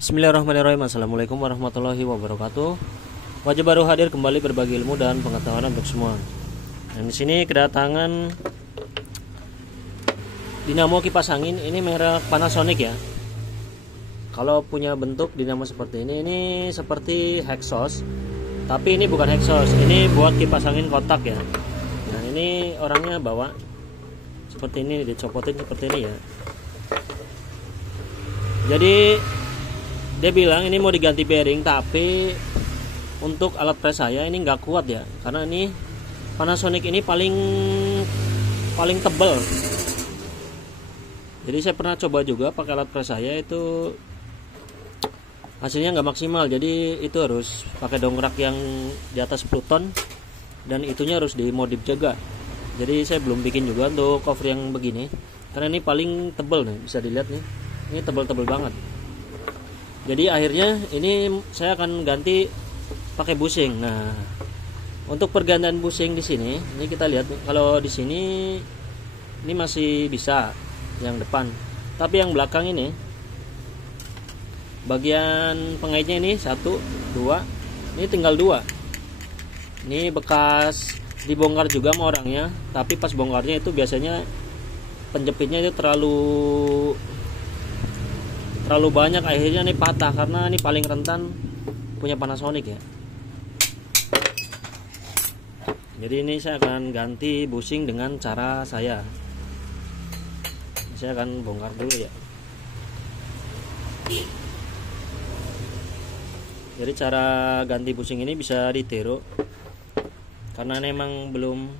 Bismillahirrahmanirrahim. Assalamualaikum warahmatullahi wabarakatuh. Wajah baru hadir kembali berbagi ilmu dan pengetahuan untuk semua. Dan di sini kedatangan dinamo kipas angin. Ini merek Panasonic ya. Kalau punya bentuk dinamo seperti ini seperti Hexos. Tapi ini bukan Hexos. Ini buat kipas angin kotak ya. Nah ini orangnya bawa seperti ini, dicopotin seperti ini ya. Jadi dia bilang ini mau diganti bearing, tapi untuk alat press saya ini nggak kuat ya, karena ini Panasonic ini paling tebal. Jadi saya pernah coba juga pakai alat press saya, itu hasilnya nggak maksimal. Jadi itu harus pakai dongkrak yang di atas 10 ton dan itunya harus dimodif juga. Jadi saya belum bikin juga untuk cover yang begini, karena ini paling tebal nih, bisa dilihat nih, ini tebal-tebal banget. Jadi akhirnya ini saya akan ganti pakai bushing. Nah, untuk pergantian bushing di sini, ini kita lihat kalau di sini ini masih bisa yang depan. Tapi yang belakang ini bagian pengaitnya ini 1, 2, ini tinggal 2. Ini bekas dibongkar juga sama orangnya, tapi pas bongkarnya itu biasanya penjepitnya itu terlalu banyak, akhirnya ini patah karena ini paling rentan punya Panasonic ya. Jadi ini saya akan ganti bushing dengan cara saya akan bongkar dulu ya. Jadi cara ganti bushing ini bisa ditiru, karena memang belum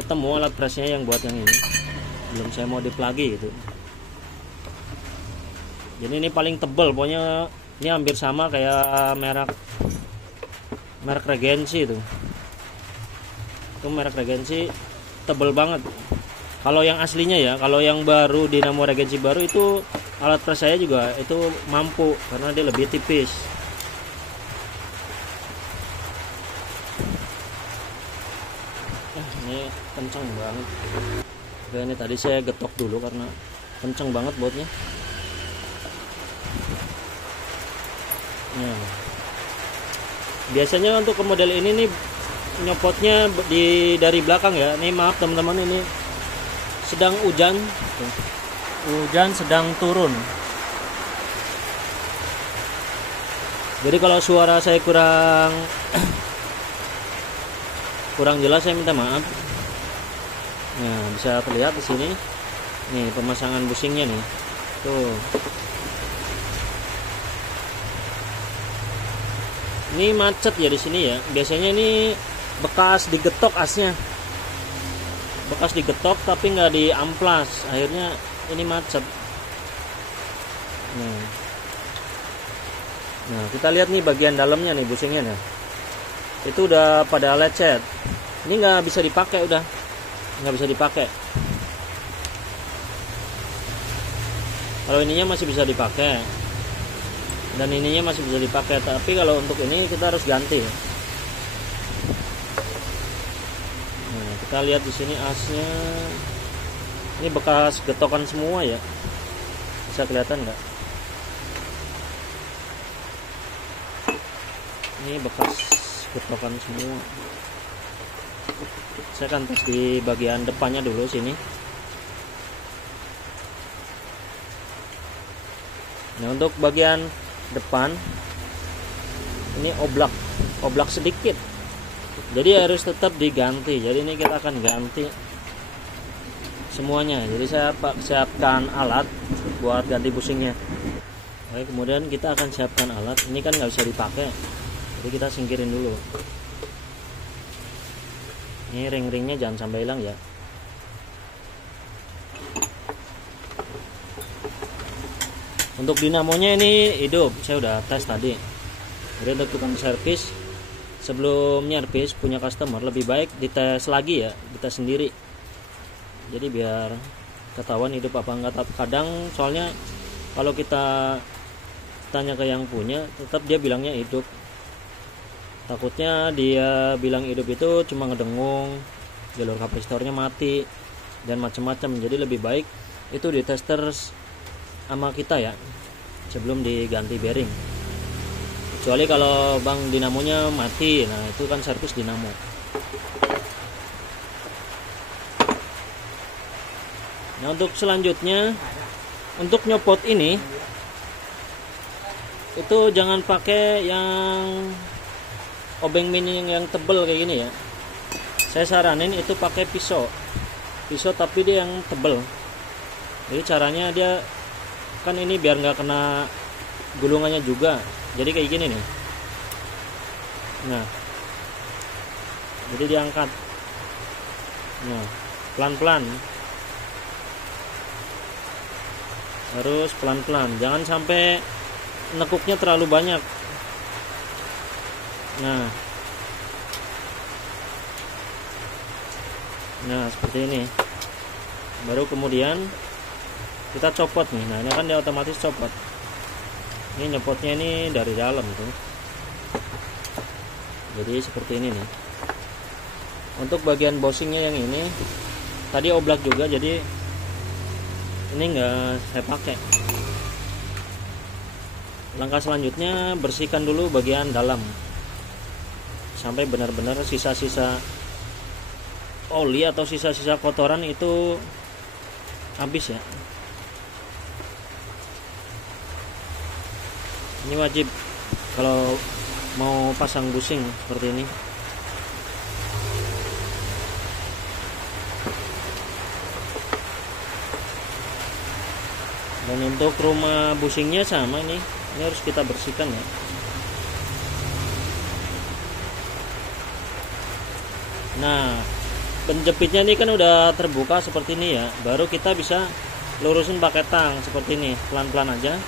ketemu alat pressnya yang buat yang ini, belum saya modif lagi gitu. Jadi ini paling tebal, pokoknya ini hampir sama kayak merek Regency itu merek Regency, tebal banget. Kalau yang aslinya ya, kalau yang baru dinamo Regency baru itu alat press saya juga itu mampu karena dia lebih tipis. Ini kenceng banget. Oke, ini tadi saya getok dulu karena kenceng banget bautnya. Nah, biasanya untuk ke model ini nih nyopotnya dari belakang ya. Ini maaf teman-teman, ini sedang hujan sedang turun. Jadi kalau suara saya kurang jelas, saya minta maaf. Nah, bisa terlihat di sini nih pemasangan bushingnya nih. Tuh. Ini macet ya di sini ya. Biasanya ini bekas digetok asnya. Bekas digetok tapi nggak diamplas. Akhirnya ini macet. Nah, kita lihat nih bagian dalamnya nih bushingnya nih. Itu udah pada lecet. Ini nggak bisa dipakai, udah nggak bisa dipakai. Kalau ininya masih bisa dipakai. Dan ininya masih bisa dipakai, tapi kalau untuk ini kita harus ganti. Nah, kita lihat di sini asnya, ini bekas getokan semua ya, bisa kelihatan nggak? Ini bekas getokan semua. Saya akan tes di bagian depannya dulu sini. Nah, untuk bagian depan ini oblak sedikit, jadi harus tetap diganti. Jadi ini kita akan ganti semuanya. Jadi saya siapkan alat buat ganti bushingnya. Oke, kemudian kita akan siapkan alat. Ini kan nggak bisa dipakai, jadi kita singkirin dulu. Ini ring-ringnya jangan sampai hilang ya. Untuk dinamonya ini hidup, saya udah tes tadi. Jadi untuk tukang servis sebelum nyervis punya customer lebih baik dites lagi ya, dites sendiri. Jadi biar ketahuan hidup apa enggak. Kadang soalnya kalau kita tanya ke yang punya, tetap dia bilangnya hidup. Takutnya dia bilang hidup itu cuma ngedengung, jalur kapasitornya mati dan macam-macam. Jadi lebih baik itu di tester sama kita ya. sebelum diganti bearing. Kecuali kalau bang dinamonya mati, nah itu kan servis dinamo. Nah untuk selanjutnya, untuk nyopot ini itu jangan pakai yang obeng mini yang tebel kayak gini ya. Saya saranin itu pakai pisau tapi dia yang tebel. Jadi caranya dia kan ini biar nggak kena gulungannya juga, jadi kayak gini nih. Nah jadi diangkat, nah pelan-pelan, harus pelan-pelan, jangan sampai nekuknya terlalu banyak. Nah seperti ini, baru kemudian kita copot nih. Nah ini kan dia otomatis copot. Ini nyopotnya ini dari dalam tuh. Jadi seperti ini nih. Untuk bagian bosingnya yang ini tadi oblak juga, jadi ini enggak saya pakai. Langkah selanjutnya bersihkan dulu bagian dalam sampai benar-benar sisa-sisa oli atau sisa-sisa kotoran itu habis ya. Ini wajib kalau mau pasang busing seperti ini. Dan untuk rumah busingnya sama nih, ini harus kita bersihkan ya. Nah penjepitnya ini kan udah terbuka seperti ini ya, baru kita bisa lurusin pakai tang seperti ini, pelan-pelan aja.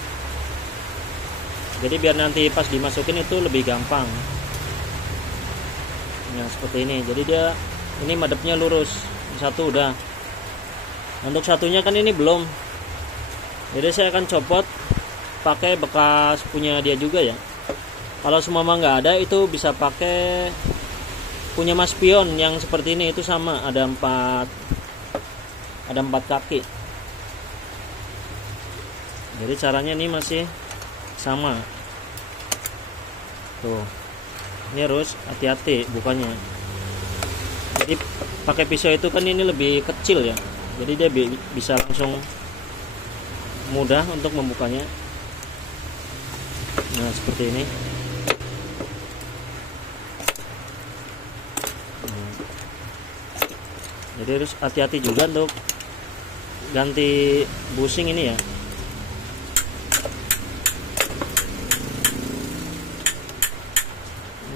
Jadi biar nanti pas dimasukin itu lebih gampang. Nah seperti ini, jadi dia ini madepnya lurus. Satu udah, untuk satunya kan ini belum, jadi saya akan copot pakai bekas punya dia juga ya. Kalau semua nggak ada, itu bisa pakai punya Mas Pion yang seperti ini, itu sama, ada 4 kaki. Jadi caranya ini masih sama tuh. Ini harus hati-hati bukanya. Jadi pakai pisau itu kan ini lebih kecil ya, jadi dia bisa langsung mudah untuk membukanya. Nah seperti ini. Jadi harus hati-hati juga untuk ganti busing ini ya.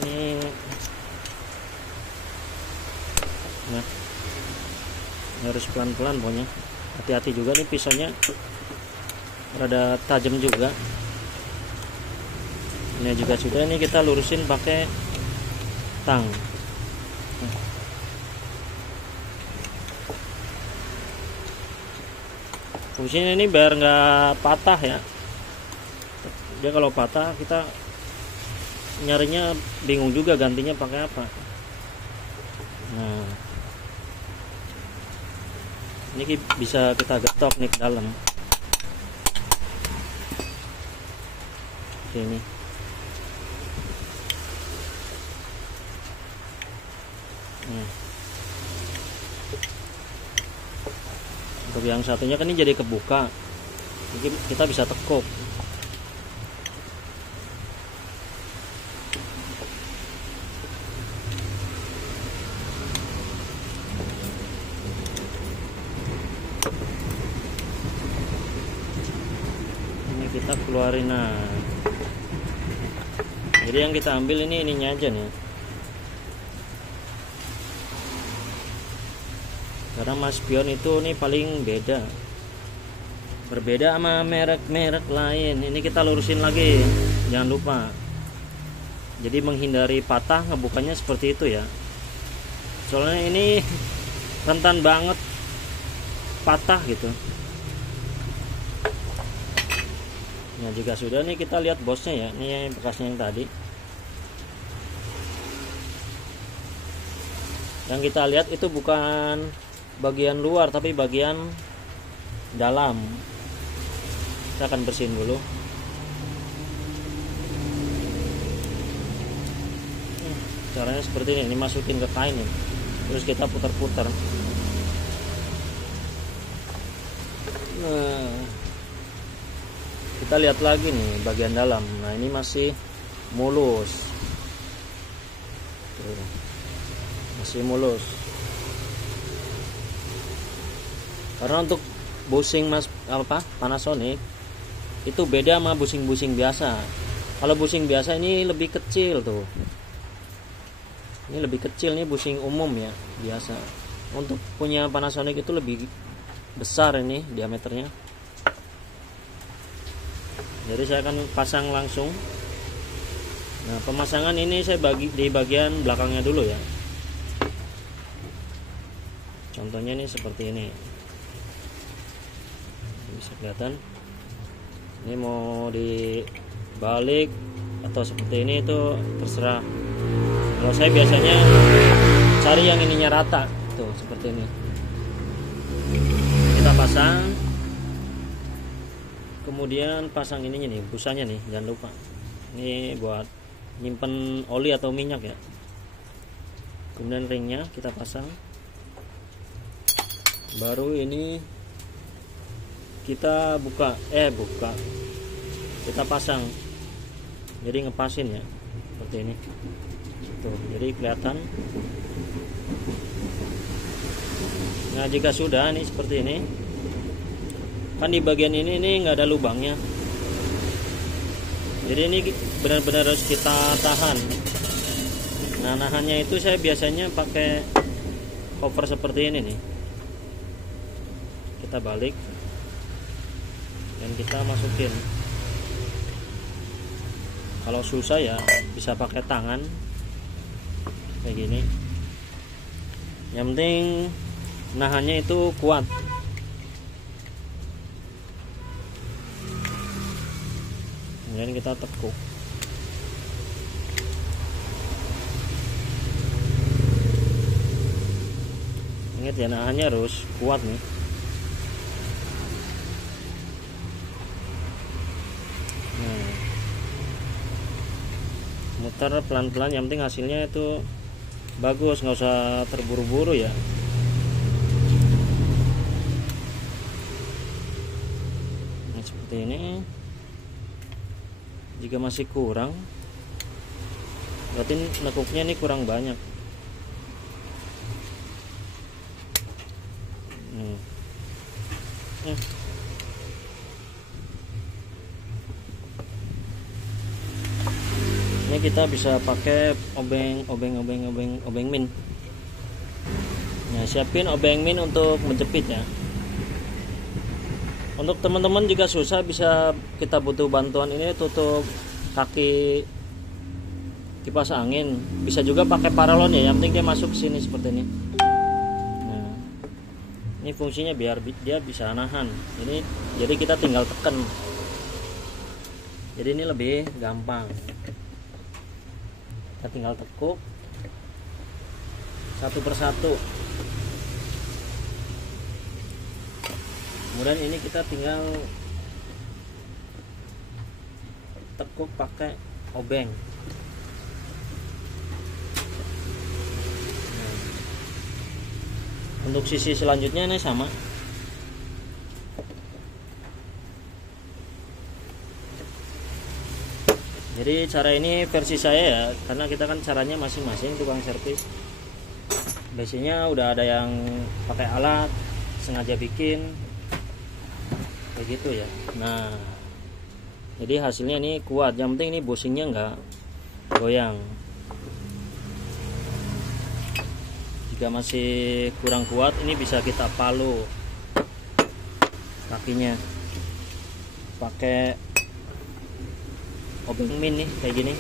Ini nah, harus pelan-pelan pokoknya. Hati-hati juga nih, pisaunya rada tajam juga. Ini juga sudah, ini kita lurusin pakai tang. Fungsinya ini biar nggak patah ya. Dia kalau patah kita nyarinya bingung juga gantinya pakai apa. Nah ini bisa kita getok nih ke dalam ini. Untuk yang satunya kan ini jadi kebuka, jadi kita bisa tekuk. Ini kita keluarin. Nah jadi yang kita ambil ini ininya aja nih, karena Mas Pion itu nih paling berbeda sama merek-merek lain. Ini kita lurusin lagi, jangan lupa. Jadi menghindari patah, ngebukanya seperti itu ya. Soalnya ini rentan banget patah gitu. Nah juga sudah nih, kita lihat bosnya ya. Ini bekasnya yang tadi. Yang kita lihat itu bukan bagian luar tapi bagian dalam. Kita akan bersihin dulu. caranya seperti ini masukin ke kain nih, terus kita putar-putar. Nah, kita lihat lagi nih bagian dalam. Nah, ini masih mulus. Tuh, masih mulus. Karena untuk bushing Panasonic itu beda sama bushing biasa. Kalau bushing biasa ini lebih kecil tuh. Ini lebih kecil nih bushing umum ya, biasa. Untuk punya Panasonic itu lebih besar ini diameternya. Jadi saya akan pasang langsung. Nah, pemasangan ini saya bagi di bagian belakangnya dulu ya. Contohnya ini seperti ini. Bisa kelihatan. Ini mau dibalik atau seperti ini itu terserah. Kalau saya biasanya cari yang ininya rata, tuh seperti ini. Kita pasang, kemudian pasang ininya nih, busanya nih, jangan lupa. Ini buat nyimpen oli atau minyak ya. Kemudian ringnya kita pasang. Baru ini kita buka, kita pasang. Jadi ngepasin ya, seperti ini. Tuh, jadi kelihatan. Nah, jika sudah nih seperti ini, kan di bagian ini nggak ada lubangnya. Jadi ini benar-benar harus kita tahan. Nah, nahannya itu saya biasanya pakai cover seperti ini nih. Kita balik dan kita masukin. Kalau susah ya bisa pakai tangan kayak gini. Yang penting nahannya itu kuat. Kemudian kita tekuk. Ingat ya, nahannya harus kuat nih. Nah, muter pelan-pelan, yang penting hasilnya itu bagus, nggak usah terburu-buru ya. Nah, seperti ini. Jika masih kurang, berarti nekuknya ini kurang banyak. Ini kita bisa pakai obeng min. Nah, siapin obeng min untuk menjepit ya. Untuk teman-teman jika susah, bisa kita butuh bantuan ini tutup kaki kipas angin. Bisa juga pakai paralon ya, yang penting dia masuk ke sini seperti ini. Nah, ini fungsinya biar dia bisa nahan. Ini jadi kita tinggal tekan. Jadi ini lebih gampang. Kita tinggal tekuk satu persatu. Kemudian ini kita tinggal tekuk pakai obeng. Nah, untuk sisi selanjutnya ini sama. Jadi cara ini versi saya ya, karena kita kan caranya masing-masing tukang servis. Biasanya udah ada yang pakai alat, sengaja bikin kayak gitu ya. Nah, jadi hasilnya ini kuat. Yang penting ini bushingnya nggak goyang. Jika masih kurang kuat, ini bisa kita palu kakinya pakai obeng min nih kayak gini.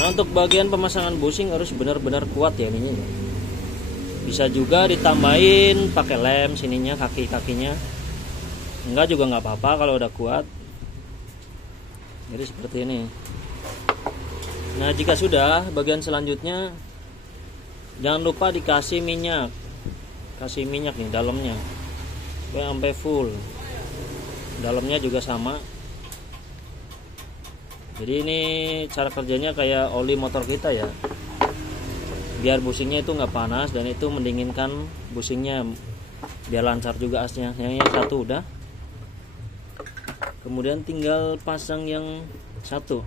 Nah, untuk bagian pemasangan bushing harus benar-benar kuat ya ininya. Bisa juga ditambahin pakai lem sininya, kaki-kakinya. Enggak juga nggak apa-apa kalau udah kuat. Jadi seperti ini. Nah, jika sudah, bagian selanjutnya jangan lupa dikasih minyak. kasih minyak nih dalamnya sampai full, dalamnya juga sama. Jadi ini cara kerjanya kayak oli motor kita ya, biar busingnya itu nggak panas dan itu mendinginkan busingnya biar lancar juga asnya. Yang satu udah, kemudian tinggal pasang yang satu.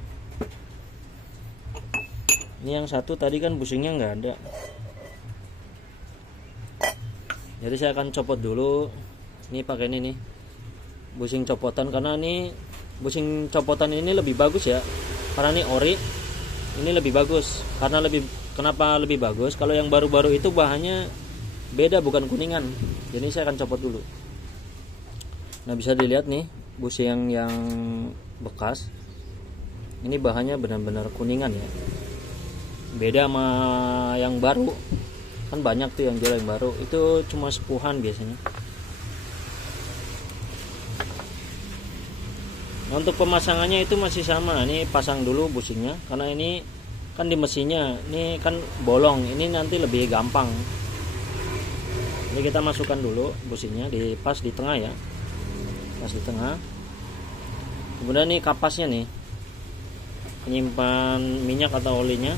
Ini yang satu tadi kan busingnya nggak ada, jadi saya akan copot dulu. Ini pakai ini nih busing copotan, karena ini busing copotan ini lebih bagus ya, karena ini ori, ini lebih bagus. Karena kenapa lebih bagus? Kalau yang baru-baru itu bahannya beda, bukan kuningan. Jadi saya akan copot dulu. Nah, bisa dilihat nih busing yang bekas ini bahannya benar-benar kuningan ya, beda sama yang baru. Kan banyak tuh yang jual yang baru itu cuma sepuhan biasanya. Nah, untuk pemasangannya itu masih sama. Ini pasang dulu busingnya, karena ini kan di mesinnya ini kan bolong, ini nanti lebih gampang. Ini kita masukkan dulu busingnya pas di tengah ya, pas di tengah. Kemudian ini kapasnya nih, penyimpan minyak atau olinya.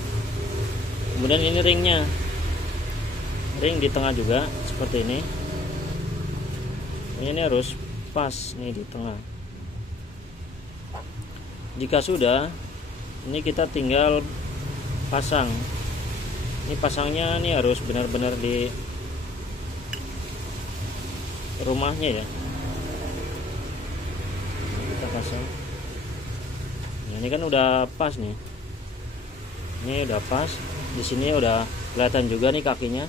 Kemudian ini ringnya, ring di tengah juga seperti ini. Ini harus pas nih di tengah. Jika sudah, ini kita tinggal pasang. Ini pasangnya ini harus benar-benar di rumahnya ya. Kita pasang. Nah, ini kan udah pas nih. Ini udah pas. Di sini udah kelihatan juga nih kakinya.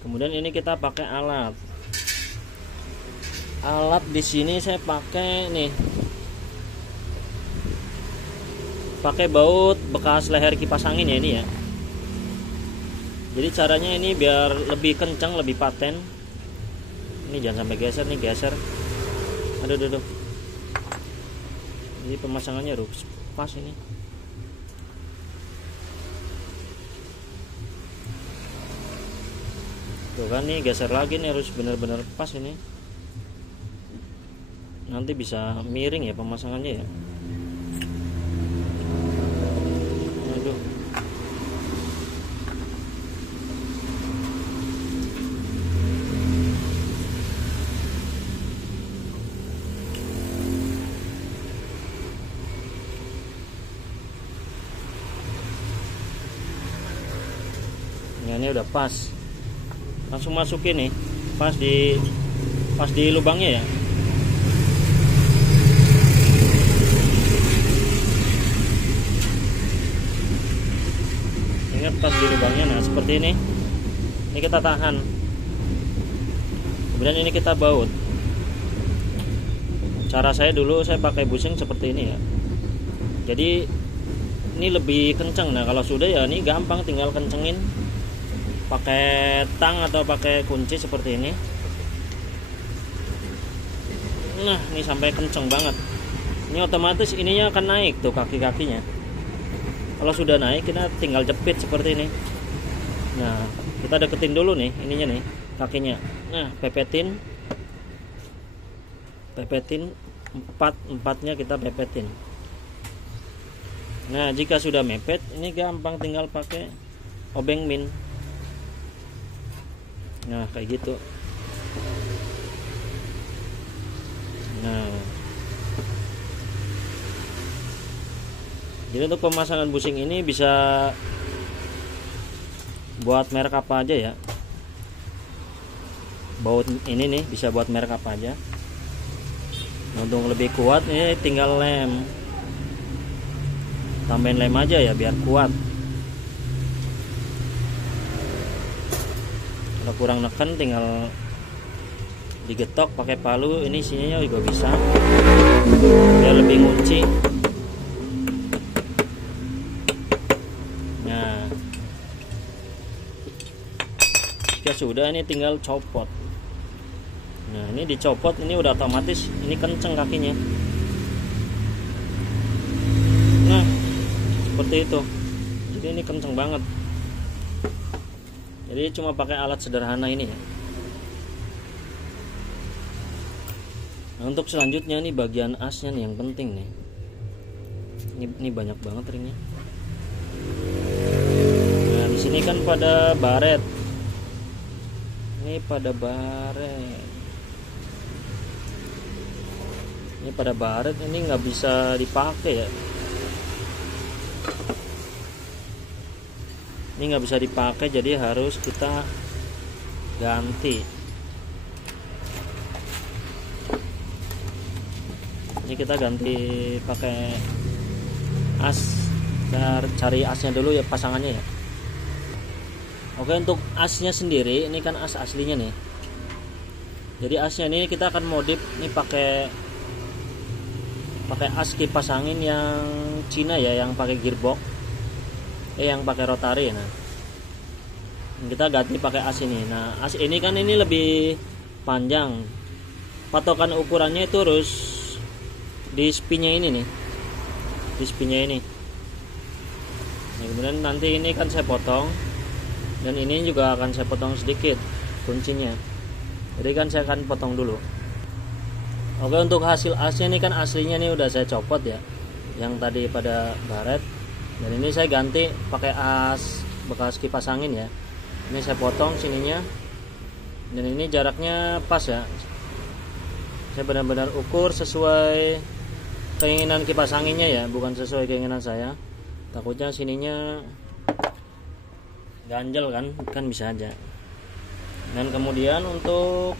Kemudian ini kita pakai alat. Alat di sini saya pakai nih, pakai baut bekas leher kipas angin ya ini ya. Jadi caranya ini biar lebih kencang, lebih paten. Ini jangan sampai geser nih, geser. Aduh. Jadi pemasangannya harus pas ini. Tuh kan nih, geser lagi nih, harus benar-benar pas ini. Nanti bisa miring ya pemasangannya ya. Aduh. Nah, ini udah pas. Langsung masukin nih, pas di lubangnya ya. Ingat pas di lubangnya. Nah, seperti ini. Ini kita tahan. Kemudian ini kita baut. Cara saya dulu saya pakai busing seperti ini ya. Jadi ini lebih kencang. Nah, kalau sudah ya ini gampang, tinggal kencengin pakai tang atau pakai kunci seperti ini. Nah, ini sampai kenceng banget. Ini otomatis ininya akan naik tuh kaki-kakinya. Kalau sudah naik kita tinggal jepit seperti ini. Nah, kita deketin dulu nih ininya nih, kakinya. Nah, pepetin empatnya kita pepetin. Nah, jika sudah mepet, ini gampang, tinggal pakai obeng min. Nah, kayak gitu. Nah, jadi untuk pemasangan busing ini bisa buat merek apa aja ya. Baut ini nih bisa buat merek apa aja. Untuk lebih kuat ini tinggal lem. Tambahin lem aja ya biar kuat. Kalau kurang neken tinggal digetok pakai palu, ini sininya juga bisa biar lebih ngunci. Nah, jika sudah ini tinggal copot. Nah, ini dicopot, ini udah otomatis ini kenceng kakinya. Nah, seperti itu. Jadi ini kenceng banget. Jadi cuma pakai alat sederhana ini ya. Nah, untuk selanjutnya nih bagian asnya nih yang penting nih. Ini banyak banget ringnya. Nah, di sini kan pada baret. Ini pada baret. Ini pada baret, ini nggak bisa dipakai ya. Ini nggak bisa dipakai, jadi harus kita ganti. Ini kita ganti pakai as. Kita cari asnya dulu ya, pasangannya ya. Oke, untuk asnya sendiri ini kan as aslinya nih. Jadi asnya ini kita akan modif nih pakai as kipas angin yang Cina ya, yang pakai gearbox. Yang pakai rotary. Nah, kita ganti pakai as ini. Nah, as ini kan ini lebih panjang. Patokan ukurannya itu harus di spinnya ini nih. Di spinnya ini. Nah, kemudian nanti ini kan saya potong. Dan ini juga akan saya potong sedikit kuncinya. Jadi kan saya akan potong dulu. Oke, untuk hasil asnya ini kan aslinya nih udah saya copot ya. Yang tadi pada baret. Dan ini saya ganti pakai as bekas kipas angin ya. Ini saya potong sininya. Dan ini jaraknya pas ya. Saya benar-benar ukur sesuai keinginan kipas anginnya ya, bukan sesuai keinginan saya. Takutnya sininya ganjel kan bisa aja. Dan kemudian untuk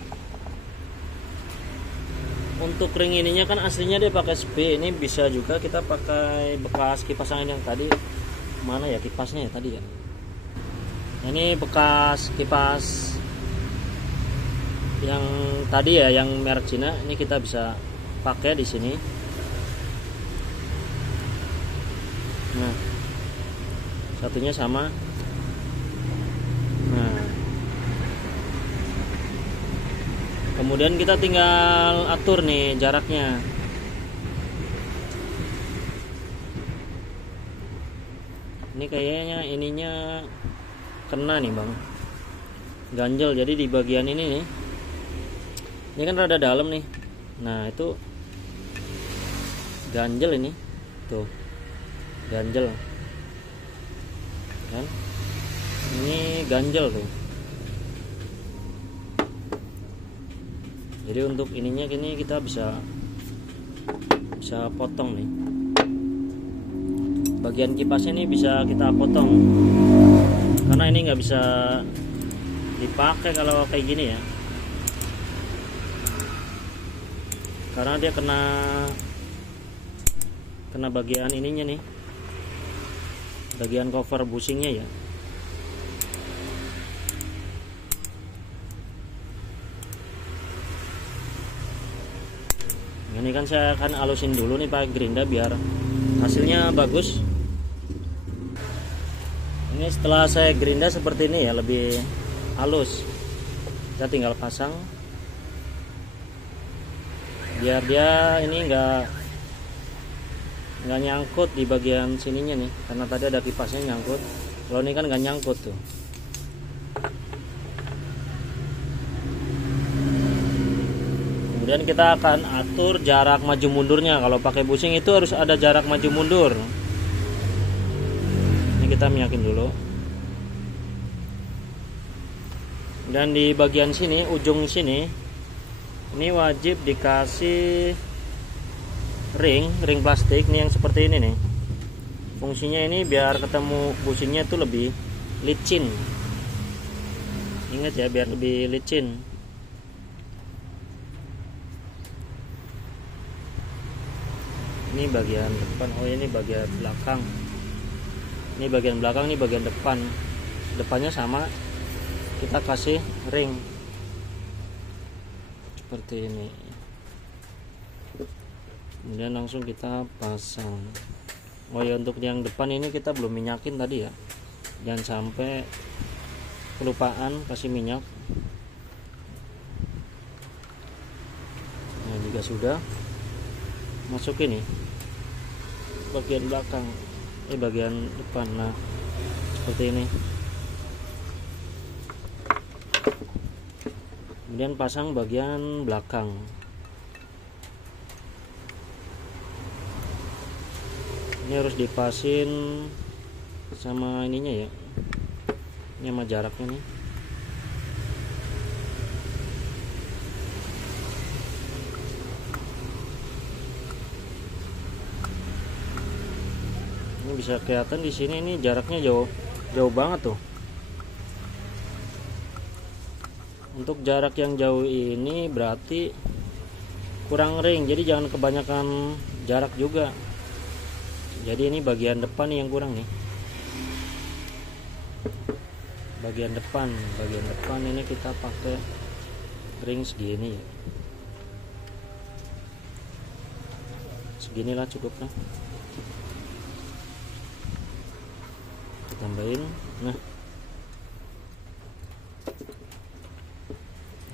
ring ininya kan aslinya dia pakai SP. Ini bisa juga kita pakai bekas kipas angin yang tadi. Mana ya kipasnya ya tadi ya. Nah, ini bekas kipas yang tadi ya, yang merek Cina. Ini kita bisa pakai di sini. Nah, satunya sama. Nah, kemudian kita tinggal atur nih jaraknya. Ini kayaknya ininya kena nih bang, ganjel. Jadi di bagian ini nih, ini kan rada dalam nih. Nah itu ganjel ini, tuh ganjel kan? Ini ganjel tuh. Jadi untuk ininya gini kita bisa potong nih. Bagian kipasnya ini bisa kita potong. Karena ini nggak bisa dipakai kalau kayak gini ya. Karena dia kena bagian ininya nih. Bagian cover bushingnya ya. Ini kan saya akan halusin dulu nih pakai gerinda biar hasilnya bagus. Ini setelah saya gerinda seperti ini ya, lebih halus. Kita tinggal pasang biar dia ini enggak nyangkut di bagian sininya nih, karena tadi ada kipasnya nyangkut. Kalau ini kan nggak nyangkut tuh. Kemudian kita akan atur jarak maju mundurnya. Kalau pakai bushing itu harus ada jarak maju mundur. Ini kita minyakin dulu. Dan di bagian sini, ujung sini, ini wajib dikasih ring plastik nih yang seperti ini nih. Fungsinya ini biar ketemu bushingnya itu lebih licin. Ingat ya, biar lebih licin. Ini bagian depan. Oh, ini bagian belakang. Ini bagian belakang, ini bagian depan. Depannya sama. Kita kasih ring seperti ini. Kemudian langsung kita pasang. Oh ya, untuk yang depan ini kita belum minyakin tadi ya. Jangan sampai kelupaan kasih minyak. Nah, jika sudah, masukin nih bagian belakang, bagian depan. Nah, seperti ini. kemudian pasang bagian belakang. Ini harus dipasin sama ininya ya, ini sama jaraknya nih. Ini bisa kelihatan di sini, ini jaraknya jauh banget tuh. Untuk jarak yang jauh ini berarti kurang ring, jadi jangan kebanyakan jarak juga. Jadi ini bagian depan yang kurang nih. Bagian depan ini kita pakai ring segini ya. Seginilah cukupnya. Tambahin. Nah,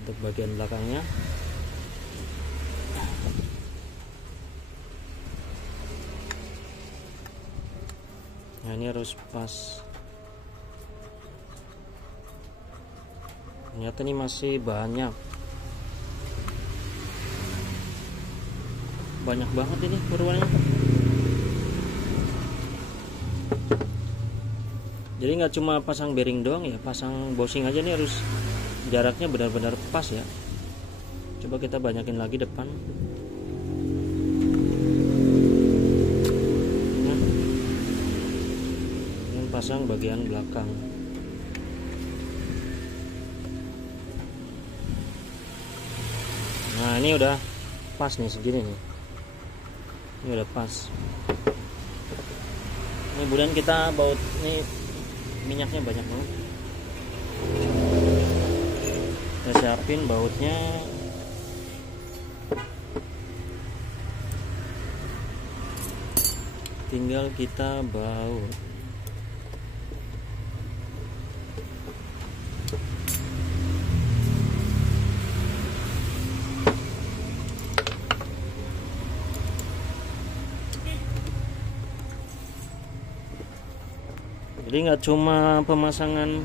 untuk bagian belakangnya nah ini harus pas. Ternyata ini masih banyak banget ini kurwannya. Jadi nggak cuma pasang bearing doang ya, pasang bushing aja nih harus jaraknya benar-benar pas ya. Coba kita banyakin lagi depan. Nah, ini pasang bagian belakang. Nah ini udah pas nih, segini nih. Ini udah pas. Ini kemudian kita baut, ini minyaknya banyak banget. Kita siapin bautnya. Tinggal kita baut. Jadi nggak cuma pemasangan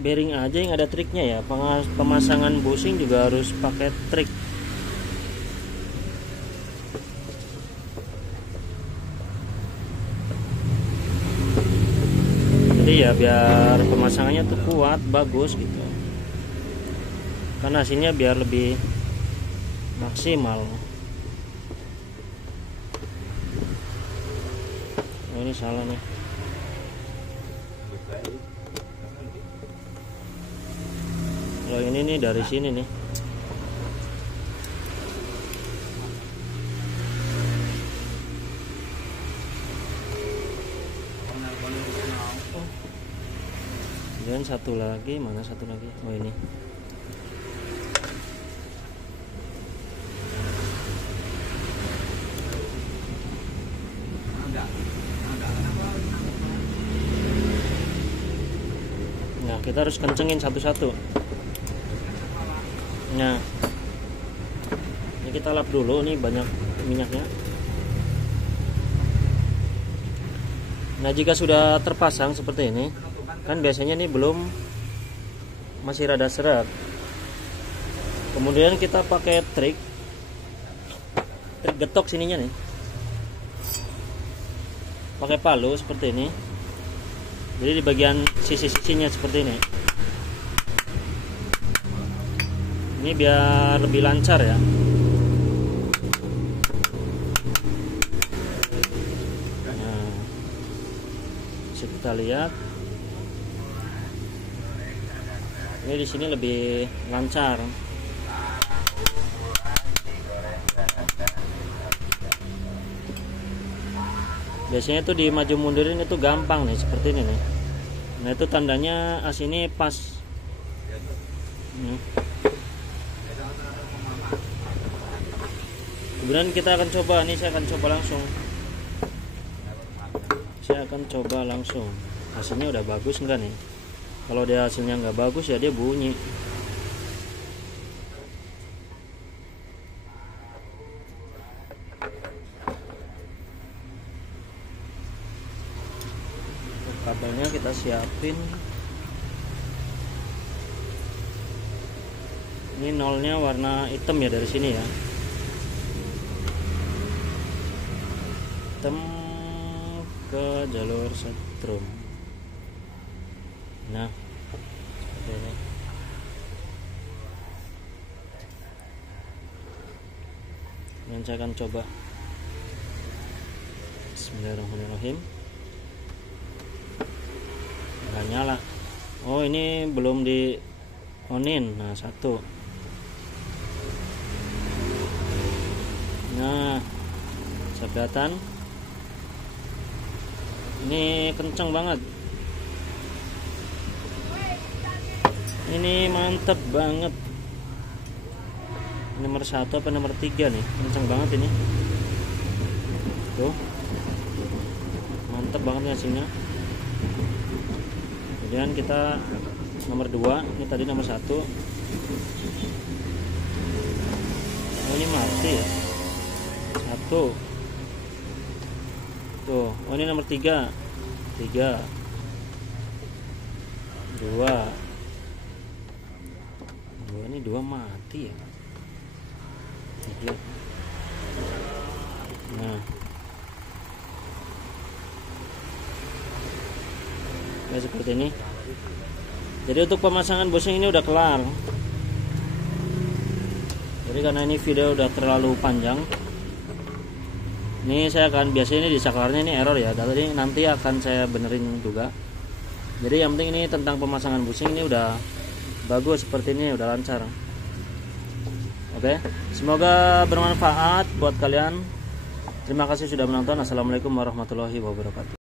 bearing aja yang ada triknya ya, pemasangan bushing juga harus pakai trik. Jadi ya biar pemasangannya tuh kuat, bagus gitu. Kan hasilnya biar lebih maksimal. Oh, ini salah nih. Kalau ini nih dari sini nih. Dan satu lagi, mana satu lagi? Oh ini. Nah, kita harus kencengin satu-satu. Nah, ini kita lap dulu, nih banyak minyaknya. Nah, jika sudah terpasang seperti ini, kan biasanya nih belum, masih rada seret. Kemudian kita pakai trik getok sininya nih, pakai palu seperti ini. Jadi di bagian sisi-sisinya seperti ini. Ini biar lebih lancar ya. Nah, bisa kita lihat. Ini di sini lebih lancar. Biasanya itu di maju mundurin itu gampang nih, seperti ini nih. Nah itu tandanya as ini pas. Kemudian kita akan coba, nih saya akan coba langsung. Hasilnya udah bagus enggak nih? Kalau dia hasilnya nggak bagus ya dia bunyi. Kabelnya kita siapin. Ini nolnya warna hitam ya dari sini ya. Hitam ke jalur setrum. Nah, seperti ini. Dan saya akan coba. Bismillahirrahmanirrahim. Nggak nyala. Oh, ini belum di onin. Nah, satu. Nah, bisa kelihatan. Ini kenceng banget. Ini mantep banget. Nomor 1 apa nomor 3 nih? Kenceng banget ini. Tuh. Mantep banget hasilnya. Kemudian kita nomor 2. Ini tadi nomor 1. Oh, ini mati ya. 1. Tuh, oh ini nomor 3. 3. 2. Ini 2 mati ya. 3. Nah. Ya seperti ini. Jadi untuk pemasangan bushing ini udah kelar. Jadi karena ini video udah terlalu panjang, ini saya akan biasanya ini di saklarnya ini error ya. Jadi nanti akan saya benerin juga. Jadi yang penting ini tentang pemasangan bushing ini udah bagus seperti ini, udah lancar. Oke, semoga bermanfaat buat kalian. Terima kasih sudah menonton. Assalamualaikum warahmatullahi wabarakatuh.